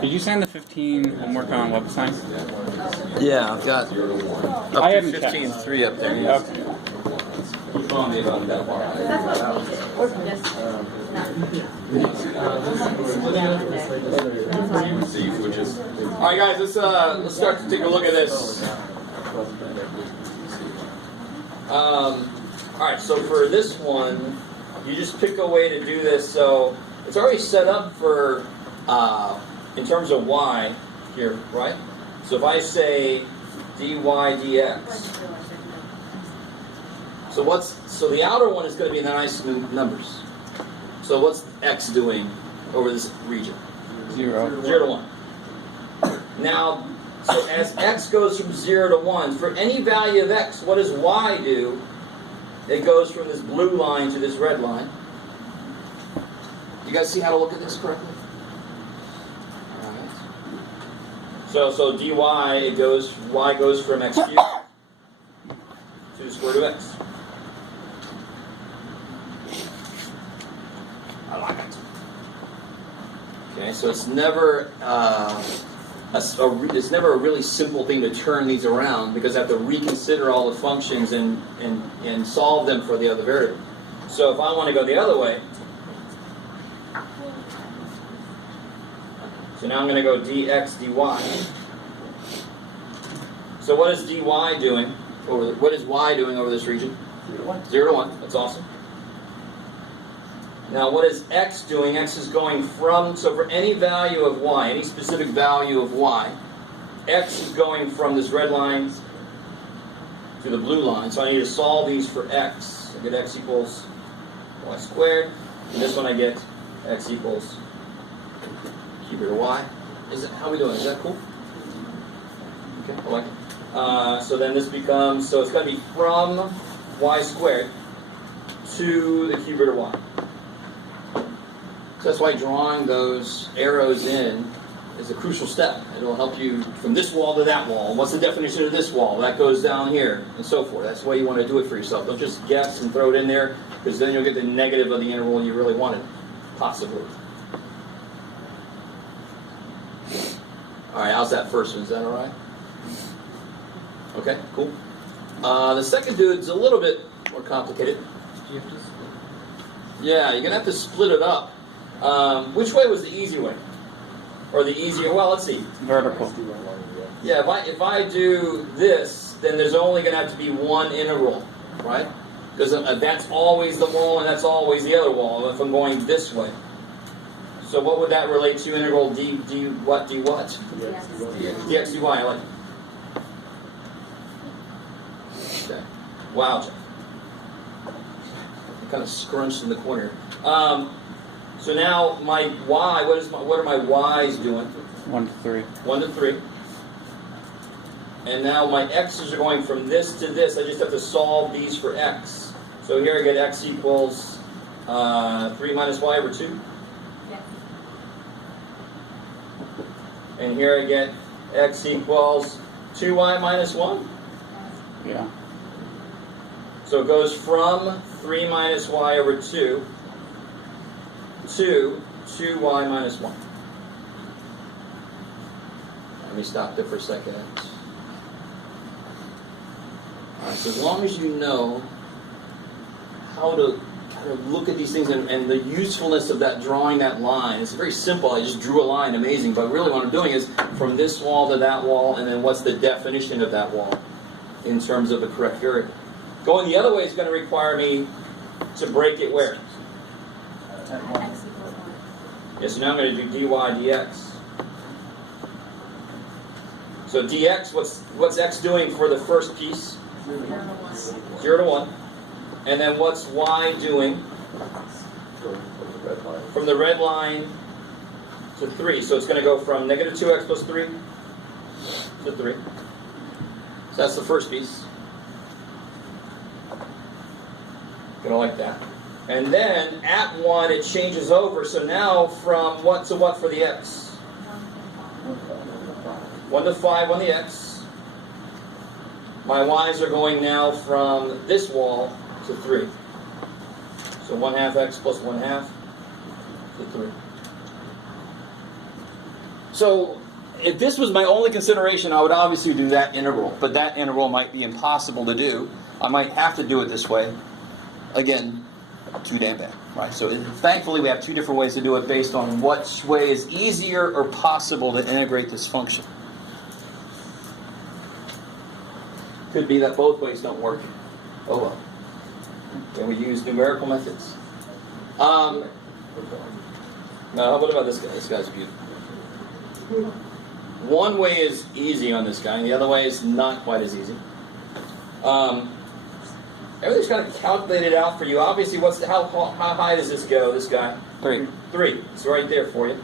Did you send the 15 homework on web science? Yeah, I've got I up haven't to checked. 15.3 up there. Yeah. Okay. All right, guys, let's start to take a look at this. All right, so for this one, you just pick a way to do this. So it's already set up for in terms of y here, right? So if I say dy dx, so the outer one is going to be the nice numbers. So what's x doing over this region? 0. 0 to 1. Now, so as x goes from 0 to 1, for any value of x, what does y do? It goes from this blue line to this red line. You guys see how to look at this correctly? All right. So dy, y goes from x cubed to the square root of x. I like it. Okay, so it's never it's never a really simple thing to turn these around because I have to reconsider all the functions and solve them for the other variable. So if I want to go the other way, so now I'm going to go dx dy. So what is dy doing? What is y doing over this region? 0 to 1. 0 to 1. That's awesome. Now what is x doing? X is going from, so for any value of y, any specific value of y, x is going from this red line to the blue line. So I need to solve these for x. I get x equals y squared. And this one I get x equals cube root of y. How are we doing? Is that cool? Okay, I like it. So then this becomes, so it's going to be from y squared to the cube root of y. So that's why drawing those arrows in is a crucial step. It'll help you from this wall to that wall. What's the definition of this wall? That goes down here, and so forth. That's why you want to do it for yourself. Don't just guess and throw it in there, because then you'll get the negative of the interval you really wanted, possibly. All right, how's that first one? Is that all right? Okay, cool. The second dude's a little bit more complicated. Yeah, you're going to have to split it up. Which way was the easy way? Or the easier, well, let's see. Vertical. Yeah, if I do this, then there's only going to have to be one integral, right? Because that's always the wall and that's always the other wall if I'm going this way. So what would that relate to? Integral d what? Dx dy, I like it. Okay. Wow. I'm kind of scrunched in the corner. So now my y, what are my y's doing? 1 to 3. 1 to 3. And now my x's are going from this to this. I just have to solve these for x. So here I get x equals 3 minus y over 2. Yes. And here I get x equals 2y minus 1. Yeah. So it goes from 3 minus y over 2 to 2y minus 1. Let me stop there for a second. Alright, so as long as you know how to look at these things and the usefulness of that drawing that line, it's very simple. I just drew a line, amazing. But really what I'm doing is from this wall to that wall, and then what's the definition of that wall in terms of the correct variable. Going the other way is going to require me to break it where? X equals 1. Yeah, so now I'm going to do dy dx. So dx, what's x doing for the first piece? 0 to 1. 0 to 1. And then what's y doing? From the red line to 3. So it's going to go from negative 2x plus 3 to 3. So that's the first piece. Gonna like that. And then at 1 it changes over. So now from what to what for the x? 1 to 5 on the x. My y's are going now from this wall to 3. So 1/2 x plus 1/2 to 3. So if this was my only consideration, I would obviously do that integral, but that integral might be impossible to do. I might have to do it this way. Again, too damn bad, right? So thankfully we have two different ways to do it based on which way is easier or possible to integrate this function. Could be that both ways don't work. Oh well. Can we use numerical methods? Now, what about this guy? This guy's beautiful. One way is easy on this guy, and the other way is not quite as easy. Everything's kind of calculated out for you. Obviously, how high does this go, this guy? 3. 3. It's right there for you.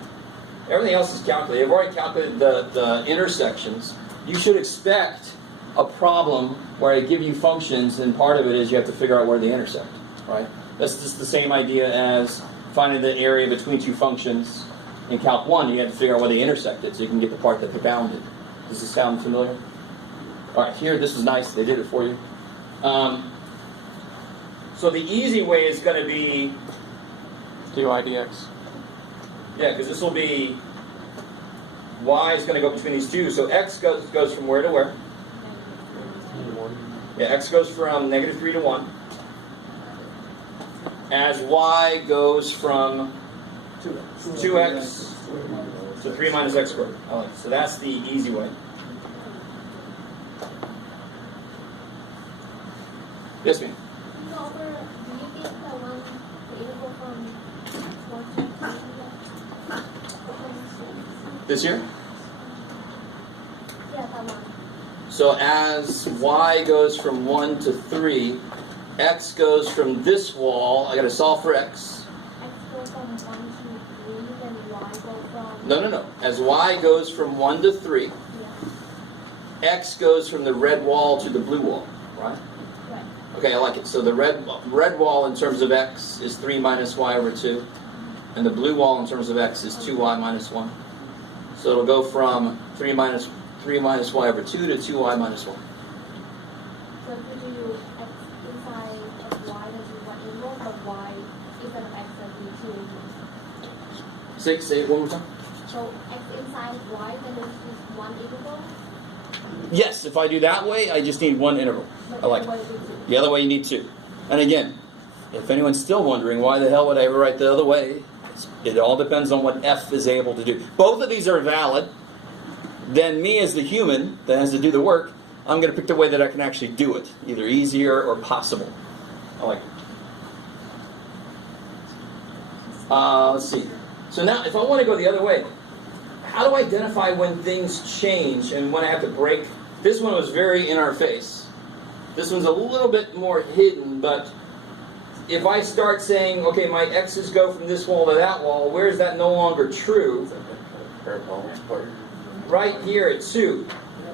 Everything else is calculated. I've already calculated the intersections. You should expect a problem where I give you functions, and part of it is you have to figure out where they intersect, right? That's just the same idea as finding the area between two functions. In Calc 1, you have to figure out where they intersected so you can get the part that they're bounded. Does this sound familiar? All right, here, this is nice. They did it for you. So the easy way is going to be... dy dx. Yeah, because this will be... y is going to go between these two. So x goes from where to where? Yeah, x goes from -3 to 1. As y goes from 2x to 3 minus x squared. So that's the easy way. Yes, ma'am? Do you get the one available from 1 to 3? This here? Yeah, that one. So as y goes from 1 to 3, x goes from this wall. I got to solve for x. X goes from 1 to 3, then Y goes from... No. As y goes from 1 to 3, Yeah, x goes from the red wall to the blue wall, right? right. Okay, I like it. So the red wall in terms of x is 3 minus y over 2, and the blue wall in terms of x is 2y minus 1. So it'll go from 3 minus y over 2 to 2y minus 1. So if you do X inside of Y, then do one integral, but Y instead of X, then do 2 integrals. Say it one more time. So X inside of Y, then there's just one integral, Yes, if I do that way, I just need one integral. but I like the it. other way we do. The other way you need 2. And again, if anyone's still wondering why the hell would I ever write the other way, it all depends on what f is able to do. Both of these are valid. Then me as the human that has to do the work, I'm going to pick the way that I can actually do it, either easier or possible. I like it. Let's see. So now, if I want to go the other way, how do I identify when things change and when I have to break? This one was very in our face. This one's a little bit more hidden, but if I start saying, okay, my x's go from this wall to that wall, where is that no longer true? Right here at 2.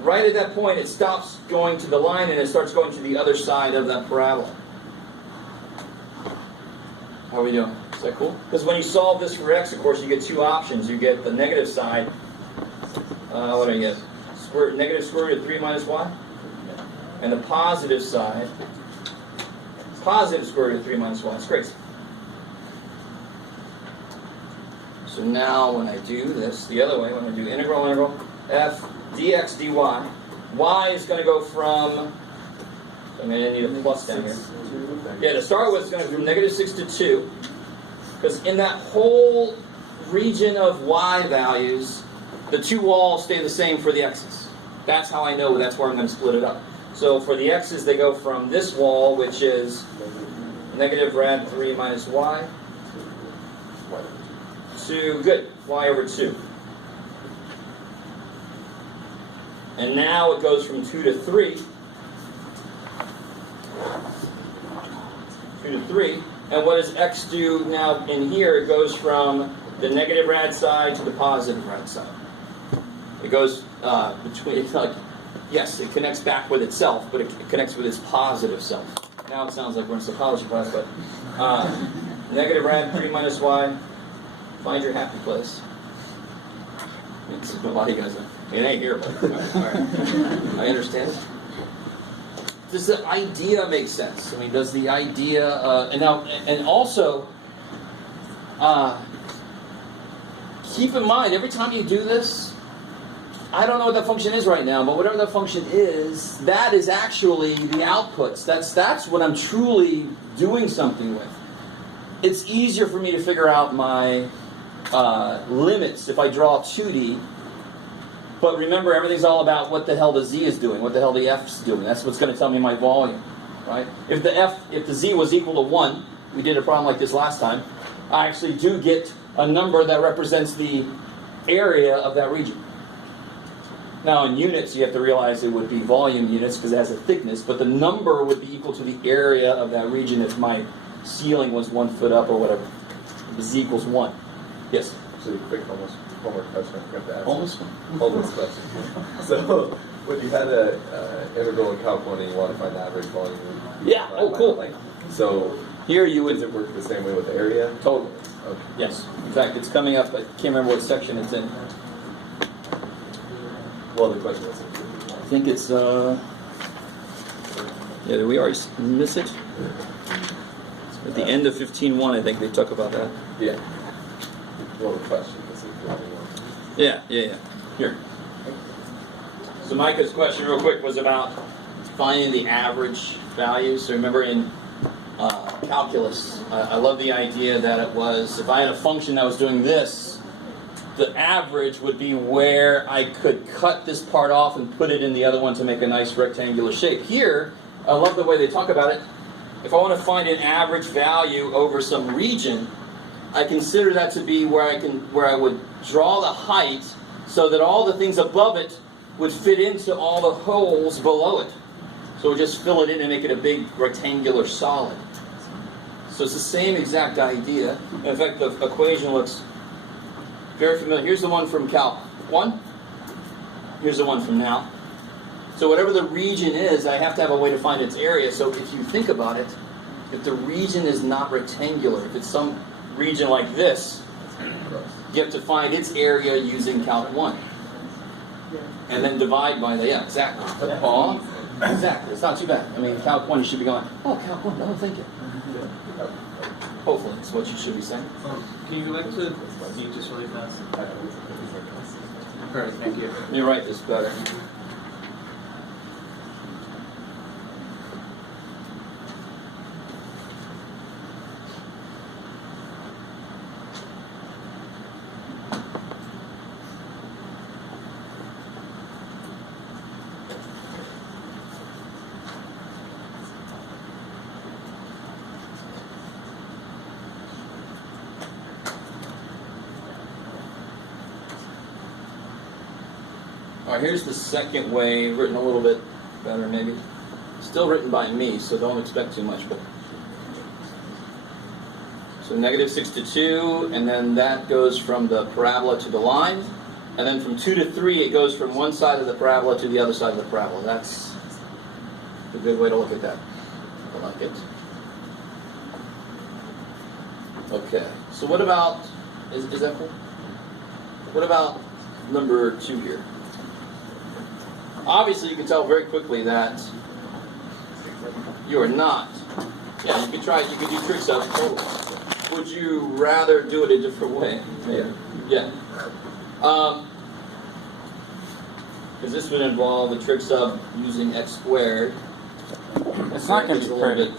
Right at that point, it stops going to the line and it starts going to the other side of that parabola. How are we doing? Is that cool? Because when you solve this for x, of course, you get two options. You get the negative side. What do I get? Negative square root of 3 minus y. And the positive side. Positive square root of 3 minus y. It's crazy. So now when I do this, the other way, when I do integral f dx dy, y is going to go from, I'm going to need a plus down here. Yeah, to start with, it's going to go from -6 to 2. Because in that whole region of y values, the two walls stay the same for the x's. That's how I know that's where I'm going to split it up. So for the x's, they go from this wall, which is negative rad 3 minus y, to, good, y over 2. And now it goes from 2 to 3. 2 to 3. And what does x do now in here? It goes from the negative rad side to the positive rad side. It goes between, it's like, yes, it connects back with itself, but it connects with its positive self. Now it sounds like we're in psychology class, but negative rad 3 minus y, find your happy place. It's a lot of you guys, it ain't here, but all right. I understand. Does the idea make sense? I mean, does the idea, and also, keep in mind, every time you do this, I don't know what that function is right now, but whatever that function is, that is actually the outputs. That's what I'm truly doing something with. It's easier for me to figure out my limits if I draw 2D. But remember, everything's all about what the hell the z is doing, what the hell the f's doing. That's what's going to tell me my volume, right? If the z was equal to 1, we did a problem like this last time, I actually do get a number that represents the area of that region. Now in units, you have to realize it would be volume units because it has a thickness, but the number would be equal to the area of that region if my ceiling was 1 foot up or whatever. The z equals 1. Yes? So a quick homework question I forgot to ask. Almost. Question. So when you had an integral in Calc 1 and you want to find the average volume. Yeah, oh cool. So here you would... Does it work the same way with the area? Totally. Okay. Yes. In fact, it's coming up, I can't remember what section it's in. Well, the question is... I think it's, yeah, there we are. You miss it? At the end of 15.1, I think they talk about that. Yeah. Well, the question is... Yeah. Here. So Micah's question real quick was about finding the average value. So remember in calculus, I love the idea that it was, if I had a function that was doing this, the average would be where I could cut this part off and put it in the other one to make a nice rectangular shape. Here, I love the way they talk about it. If I want to find an average value over some region, I consider that to be where I would draw the height so that all the things above it would fit into all the holes below it. So we'll just fill it in and make it a big rectangular solid. So it's the same exact idea. In fact, the equation looks very familiar. Here's the one from Calc 1. Here's the one from now. So whatever the region is, I have to have a way to find its area. So if you think about it, if the region is not rectangular, if it's some region like this, you have to find its area using Calc 1. And then divide by the, yeah, exactly. Aw, exactly. It's not too bad. I mean, Calc 1, you should be going, oh, Calc 1, no, thank you. Hopefully, that's what you should be saying. Can you like to mute just really fast? Perfect, thank you. Let me write this better. All right, here's the second way, written a little bit better maybe. Still written by me, so don't expect too much. But so negative 6 to 2, and then that goes from the parabola to the line. And then from 2 to 3, it goes from one side of the parabola to the other side of the parabola. That's a good way to look at that. I like it. Okay, so what about, is that cool? What about number 2 here? Obviously, you can tell very quickly that you are not. Yeah, you could try. You could do trick sub. Would you rather do it a different way? Yeah. Because this would involve a trick sub using x squared. It's not going to be pretty.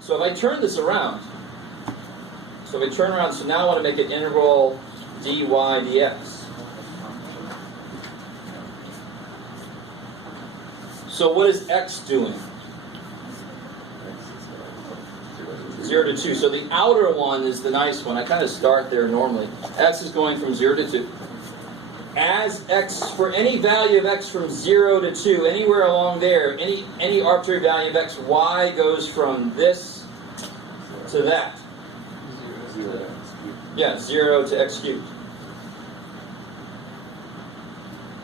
So if I turn this around, so now I want to make an integral dy dx. So what is x doing? 0 to 2. So the outer one is the nice one. I kind of start there normally. X is going from 0 to 2. As x, for any value of x from 0 to 2, anywhere along there, any arbitrary value of x, y goes from this to that. Yeah, 0 to x cubed.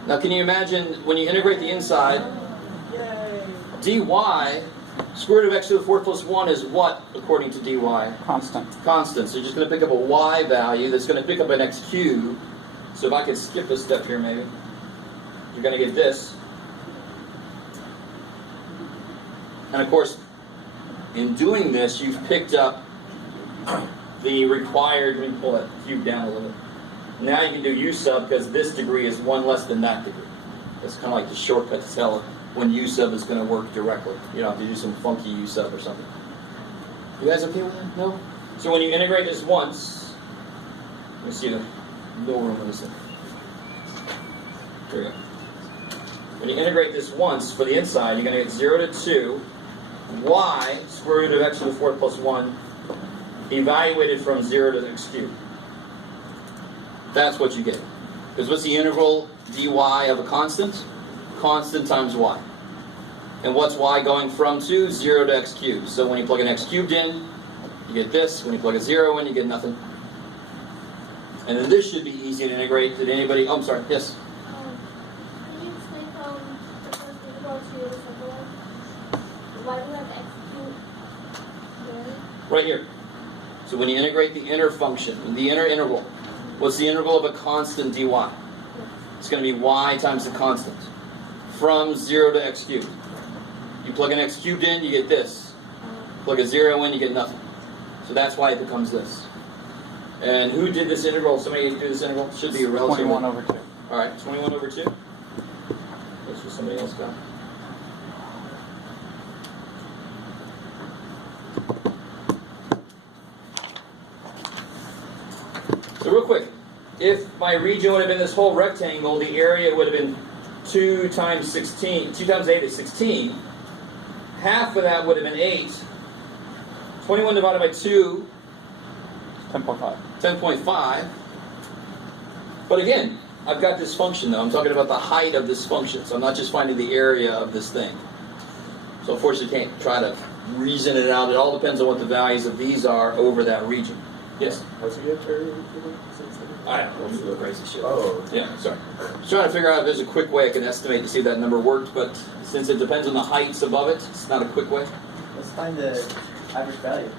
Now can you imagine when you integrate the inside, dy, square root of x to the 4th plus 1 is what, according to dy? Constant. Constant. So you're just going to pick up a y value that's going to pick up an x cubed. So if I could skip a step here maybe, you're going to get this. And of course, in doing this, you've picked up the required, let me pull that cube down a little bit. Now you can do U sub because this degree is 1 less than that degree. It's kind of like the shortcut to tell when U sub is going to work directly. You don't have to do some funky U sub or something. You guys okay with that? No? So when you integrate this once, let me see the no room in this thing. There we go. When you integrate this once for the inside, you're going to get 0 to 2, y square root of x to the 4th plus 1, evaluated from 0 to x cubed. That's what you get. Because what's the integral dy of a constant? Constant times y. And what's y going from to? 0 to x cubed. So when you plug an x cubed in, you get this. When you plug a 0 in, you get nothing. And then this should be easy to integrate. Did anybody? Oh, I'm sorry. Yes? Can you explain from the first integral to the second one? Why do we have x cubed there? Right here. So when you integrate the inner function, the inner integral, what's the integral of a constant dy? It's going to be y times the constant. From 0 to x cubed. You plug an x cubed in, you get this. Plug a 0 in, you get nothing. So that's why it becomes this. And who did this integral? Somebody do this integral? Should be a relative. 21 over 2. Alright, 21 over 2. That's what somebody else got. So real quick, if my region would have been this whole rectangle, the area would have been 2 times 16, 2 times 8 is 16. Half of that would have been 8. 21 divided by 2, 10.5. 10.5. But again, I've got this function though. I'm talking about the height of this function. So I'm not just finding the area of this thing. So of course you can't try to reason it out. It all depends on what the values of these are over that region. Yes? How's it get area? I don't know. We'll do crazy shit. Oh. Yeah, sorry. I was trying to figure out if there's a quick way I can estimate to see if that number worked, but since it depends on the heights above it, it's not a quick way. Let's find the average value.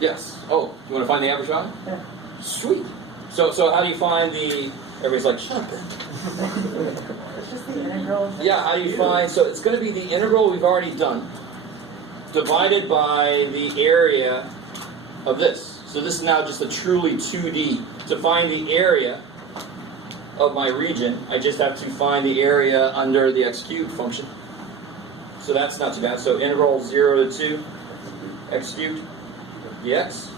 Yes. Oh, you want to find the average value? Yeah. Sweet. So how do you find the... Everybody's like, shut up. It's just the integral. Yeah, how do you find... So it's going to be the integral we've already done divided by the area of this. So this is now just a truly 2D. To find the area of my region, I just have to find the area under the x cubed function. So that's not too bad. So integral 0 to 2 x cubed dx.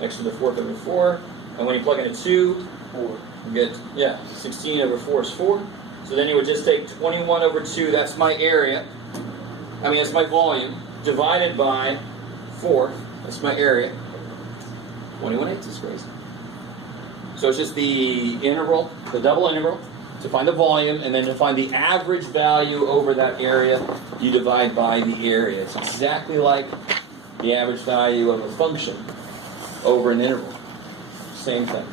X to the 4th over 4. And when you plug in a 2, 4. you get, 16 over 4 is 4. So then you would just take 21 over 2, that's my area. That's my volume, divided by 4, that's my area. 21/8 is crazy. So it's just the integral, the double integral, to find the volume, and then to find the average value over that area, you divide by the area. It's exactly like the average value of a function over an interval. Same thing.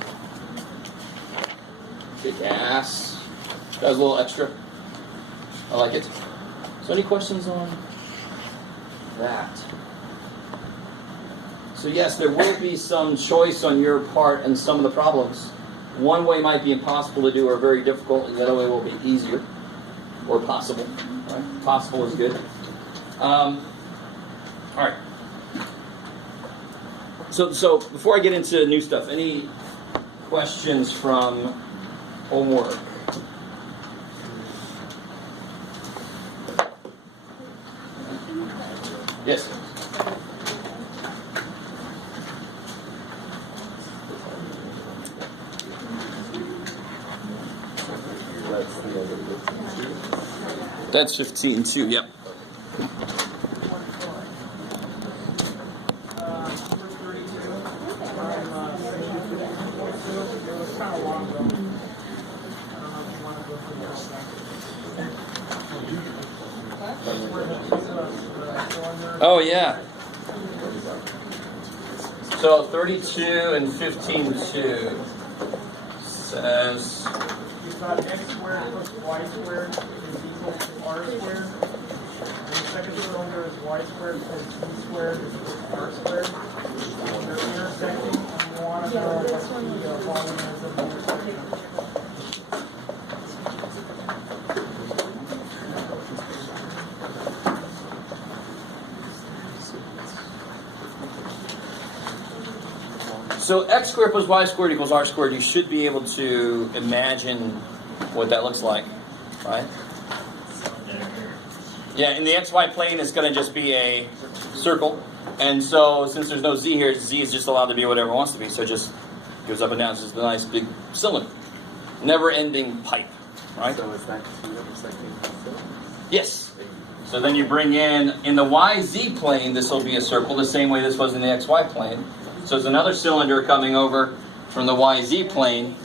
Kick ass. That was a little extra. I like it. So any questions on that? So yes, there will be some choice on your part in some of the problems. One way might be impossible to do or very difficult, and the other way will be easier or possible. Right? Possible is good. All right. So before I get into new stuff, any questions from homework? Yes. That's 15-2, yep. Oh, yeah. So 32 and 15-2 says... You've got x squared plus y squared is equal to r squared. And the second cylinder is y squared plus z squared is equal to r squared. They're intersecting, and you want to know what the volume is of the intersection. So x squared plus y squared equals r squared. You should be able to imagine what that looks like, right? Yeah, in the xy plane, it's going to just be a circle. And so since there's no z here, z is just allowed to be whatever it wants to be. So it just goes up and down. It's just a nice big cylinder. Never-ending pipe, right? So is that two intersecting? Yes. So then you bring in the yz plane, this will be a circle the same way this was in the xy plane. So there's another cylinder coming over from the yz plane,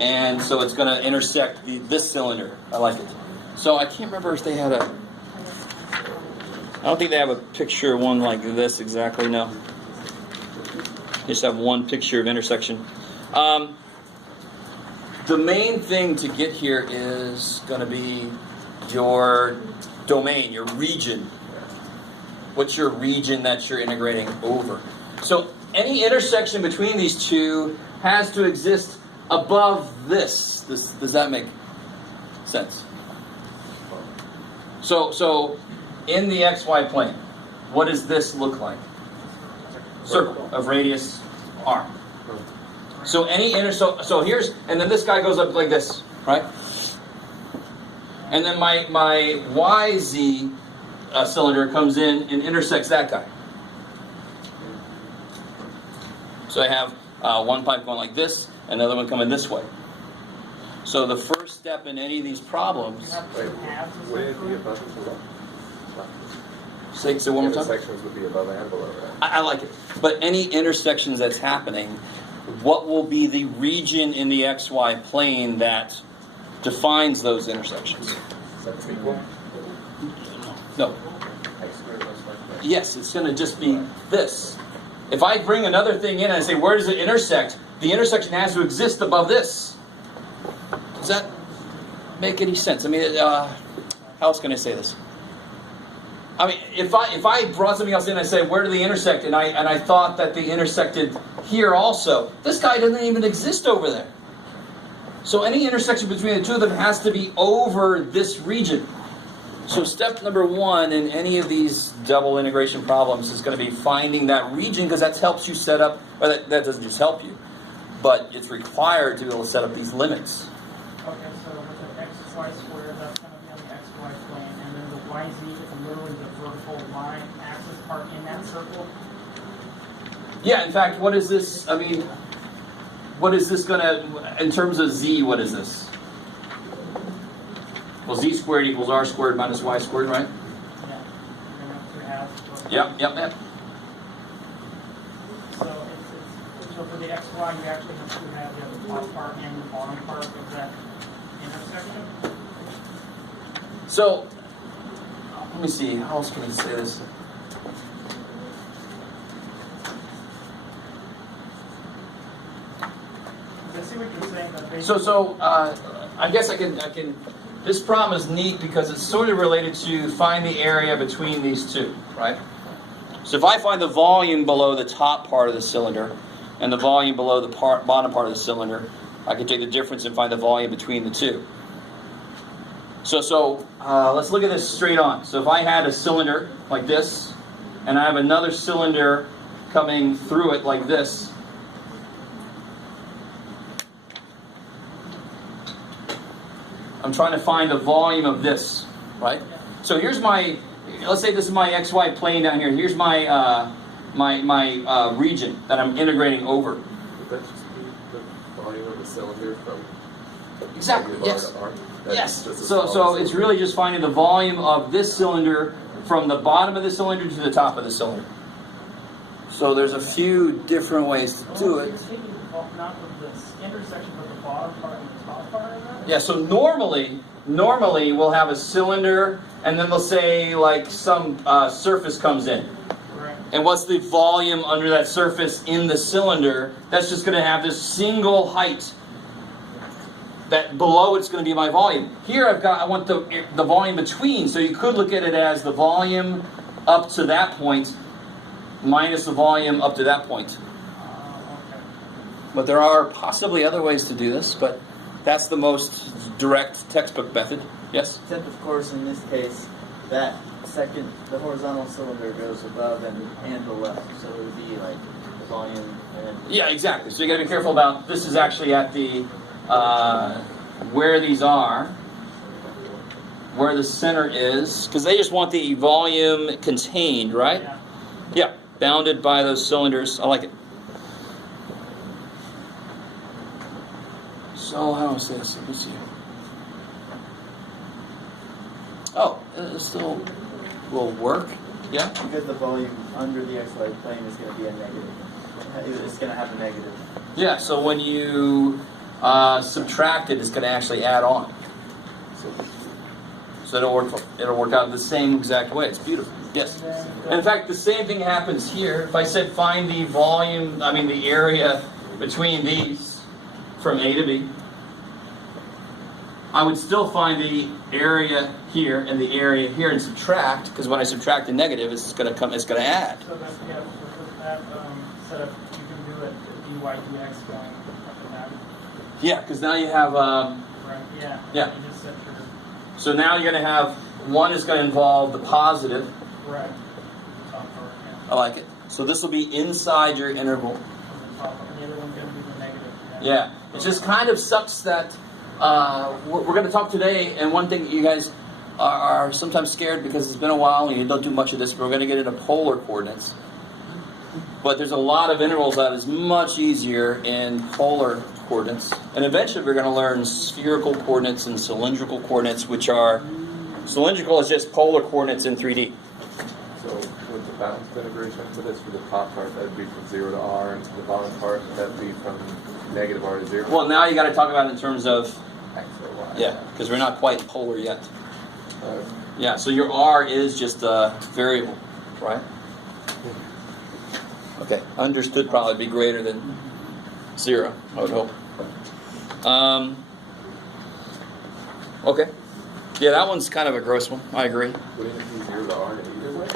and so it's going to intersect this cylinder. I like it. So I can't remember if they had a... I don't think they have a picture of one like this exactly, no. They just have one picture of intersection. The main thing to get here is going to be your domain, your region. What's your region that you're integrating over? So any intersection between these two has to exist above this. Does that make sense? So in the xy plane, what does this look like? Circle of radius r. So any so here's, and then this guy goes up like this, right? And then my YZ cylinder comes in and intersects that guy. So I have one pipe going like this, another one coming this way. So the first step in any of these problems... Would it be above and below? Say one more time? Intersections would be above and below, right? I like it. But any intersections that's happening, what will be the region in the XY plane that defines those intersections? That's equal? No. Yes, it's going to just be this. If I bring another thing in and I say, where does it intersect? The intersection has to exist above this. Does that make any sense? I mean, how else can I say this? I mean, if I brought something else in and I say, where do they intersect? And I thought that they intersected here also. This guy doesn't even exist over there. So any intersection between the two of them has to be over this region. So step number one in any of these double integration problems is going to be finding that region, because that helps you set up, or that doesn't just help you, but it's required to be able to set up these limits. Okay, so with the xy squared, that's going to be on the xy plane, and then the yz is literally the vertical line axis part in that circle. Yeah, in fact, what is this? I mean, what is this going to, in terms of z, what is this? Well, z squared equals r squared minus y squared, right? Yeah, you're going to have two halves. Yep. So for the xy, you actually have to have the top part and the bottom part of that intersection. So, let me see, how else can we say this? I see what you're saying. That So, I guess I can. This problem is neat because it's sort of related to find the area between these two, right? So if I find the volume below the top part of the cylinder and the volume below the bottom part of the cylinder, I can take the difference and find the volume between the two. So let's look at this straight on. So if I had a cylinder like this, and I have another cylinder coming through it like this, I'm trying to find the volume of this, right? So here's my, let's say this is my XY plane down here. Here's my my region that I'm integrating over. Would that just be the volume of the cylinder from Exactly, W yes. to R? That's Yes. just a So small it's cylinder. really just finding the volume of this cylinder from the bottom of the cylinder to the top of the cylinder. So there's a few different ways to do it. You're taking not of this intersection, but the bottom part and the top part of that? Yeah, so normally we'll have a cylinder, and then they'll say like some surface comes in. Right. And what's the volume under that surface in the cylinder? That's just going to have this single height. That below it's going to be my volume. Here I want the volume between, so you could look at it as the volume up to that point minus the volume up to that point. Okay. But there are possibly other ways to do this, but that's the most direct textbook method. Yes? Except, of course, in this case, the horizontal cylinder goes above and below. So it would be like volume and Yeah, exactly. So you got to be careful about, this is actually at the, where these are, where the center is, because they just want the volume contained, right? Yeah. Yeah, bounded by those cylinders. I like it. So how is this? Let me see. Oh, it still will work. Yeah? because the volume under the XY plane is going to be a negative. It's going to have a negative. Yeah, so when you subtract it, it's going to actually add on. So it'll work out the same exact way. It's beautiful. Yes. And in fact, the same thing happens here. If I said find the volume, the area between these from A to B, I would still find the area here and the area here and subtract, because when I subtract the negative, it's going to add. So that's, yeah, with that setup, you can do it dy dx going up and down. Yeah, because now you have, Right, yeah. Yeah. You just set your, so now you're going to have, one is going to involve the positive. right. Top part, yeah. I like it. So this will be inside your interval. And the top, and the other one's going to be the negative. Yeah, it just kind of sucks that we're going to talk today, and one thing you guys are sometimes scared because it's been a while and you don't do much of this, but we're going to get into polar coordinates. But there's a lot of intervals that is much easier in polar coordinates. And eventually we're going to learn spherical coordinates and cylindrical coordinates, which are, cylindrical is just polar coordinates in 3D. So with the balanced integration for this, for the top part, that would be from 0 to r, and for the bottom part, that would be from negative r to 0. Well, now you got to talk about it in terms of, X or y. yeah, because we're not quite polar yet. Uh, Yeah, so your r is just a variable, right? Okay, understood probably be greater than 0, I would hope. Okay. Yeah, that one's kind of a gross one. I agree. Wouldn't it be 0 to r in either way?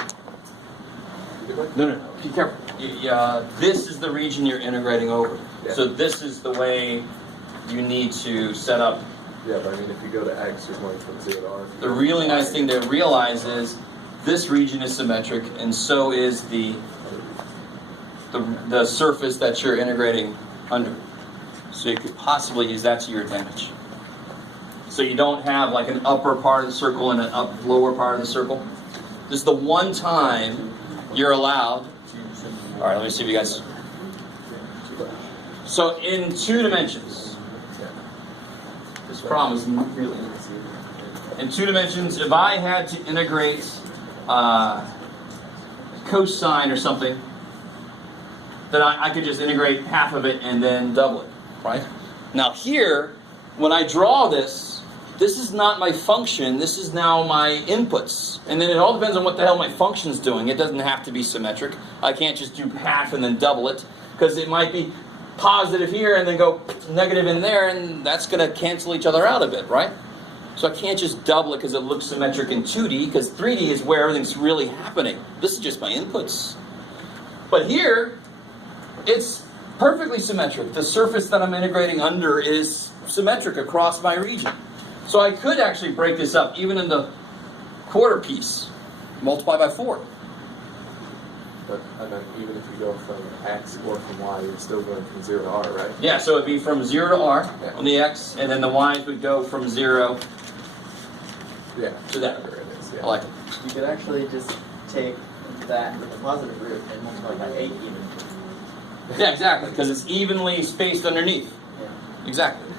Either way? No. Be careful. This is the region you're integrating over. Yeah. So this is the way you need to set up. Yeah, but if you go to x, you're going from 0 to r. The really nice thing to realize is this region is symmetric, and so is the surface that you're integrating under. So you could possibly use that to your advantage. So you don't have like an upper part of the circle and an lower part of the circle. This is the one time you're allowed. All right, let me see if you guys. So in 2 dimensions, this problem is really easy. In 2 dimensions, if I had to integrate cosine or something, then I could just integrate half of it and then double it, right? Now here, when I draw this is not my function, this is now my inputs. And then it all depends on what the hell my function's doing. It doesn't have to be symmetric. I can't just do half and then double it, because it might be positive here and then go negative in there, and that's going to cancel each other out a bit, right? So I can't just double it because it looks symmetric in 2D, because 3D is where everything's really happening. This is just my inputs. But here, it's perfectly symmetric. The surface that I'm integrating under is symmetric across my region. So I could actually break this up, even in the quarter piece, multiply by 4. But even if you go from x or from y, you're still going from 0 to r, right? Yeah, so it'd be from 0 to r Yeah. on the x, and then the y's would go from 0 Yeah. to that. Whatever it is, yeah. I like it. You could actually just take that with the positive root and multiply by 8 even. Yeah, exactly, because it's evenly spaced underneath. Yeah. Exactly.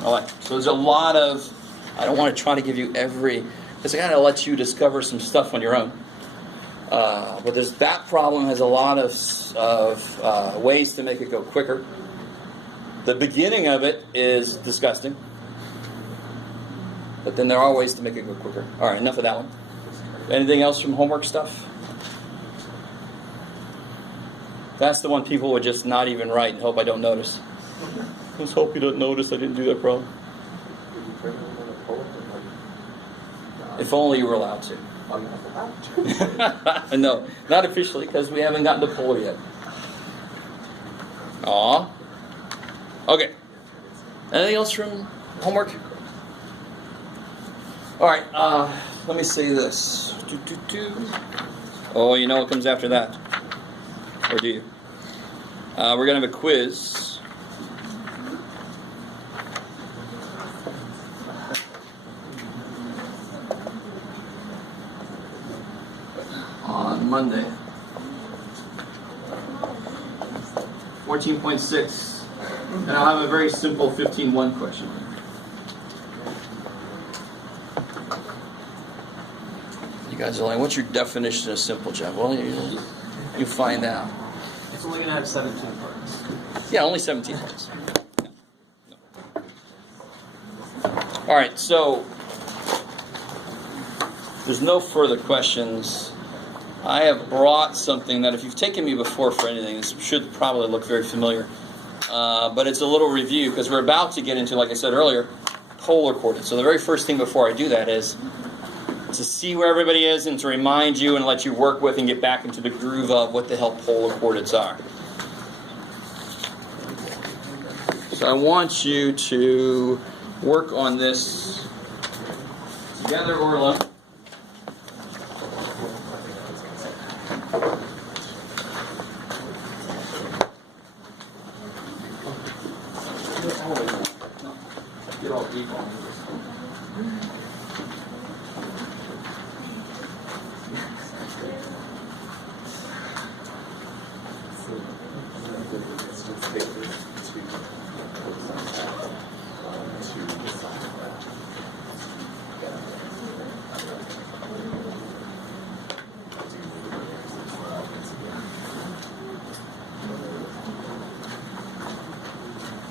I like it. So there's a lot of, I don't want to try to give you every, because I got to let you discover some stuff on your own. But that problem has a lot of ways to make it go quicker. The beginning of it is disgusting. But then there are ways to make it go quicker. All right, enough of that one. Anything else from homework stuff? That's the one people would just not even write and hope I don't notice. Let's hope you don't notice I didn't do that problem. Did you turn it on a poll? If only you were allowed to. I'm not allowed to. No, not officially, because we haven't gotten to polar yet. Aw. Okay. Anything else from homework? All right. Let me say this. Oh, you know what comes after that? Or do you? We're going to have a quiz. On Monday. 14.6. And I'll have a very simple 15-1 question. You guys are like, what's your definition of simple, Jeff? Well, you find out. It's only going to have 17 parts. Yeah, only 17 parts. No. All right, so there's no further questions. I have brought something that if you've taken me before for anything, this should probably look very familiar. But it's a little review because we're about to get into, like I said earlier, polar coordinates. So the very first thing before I do that is to see where everybody is and to remind you and let you work with and get back into the groove of what the hell polar coordinates are. So I want you to work on this together or alone.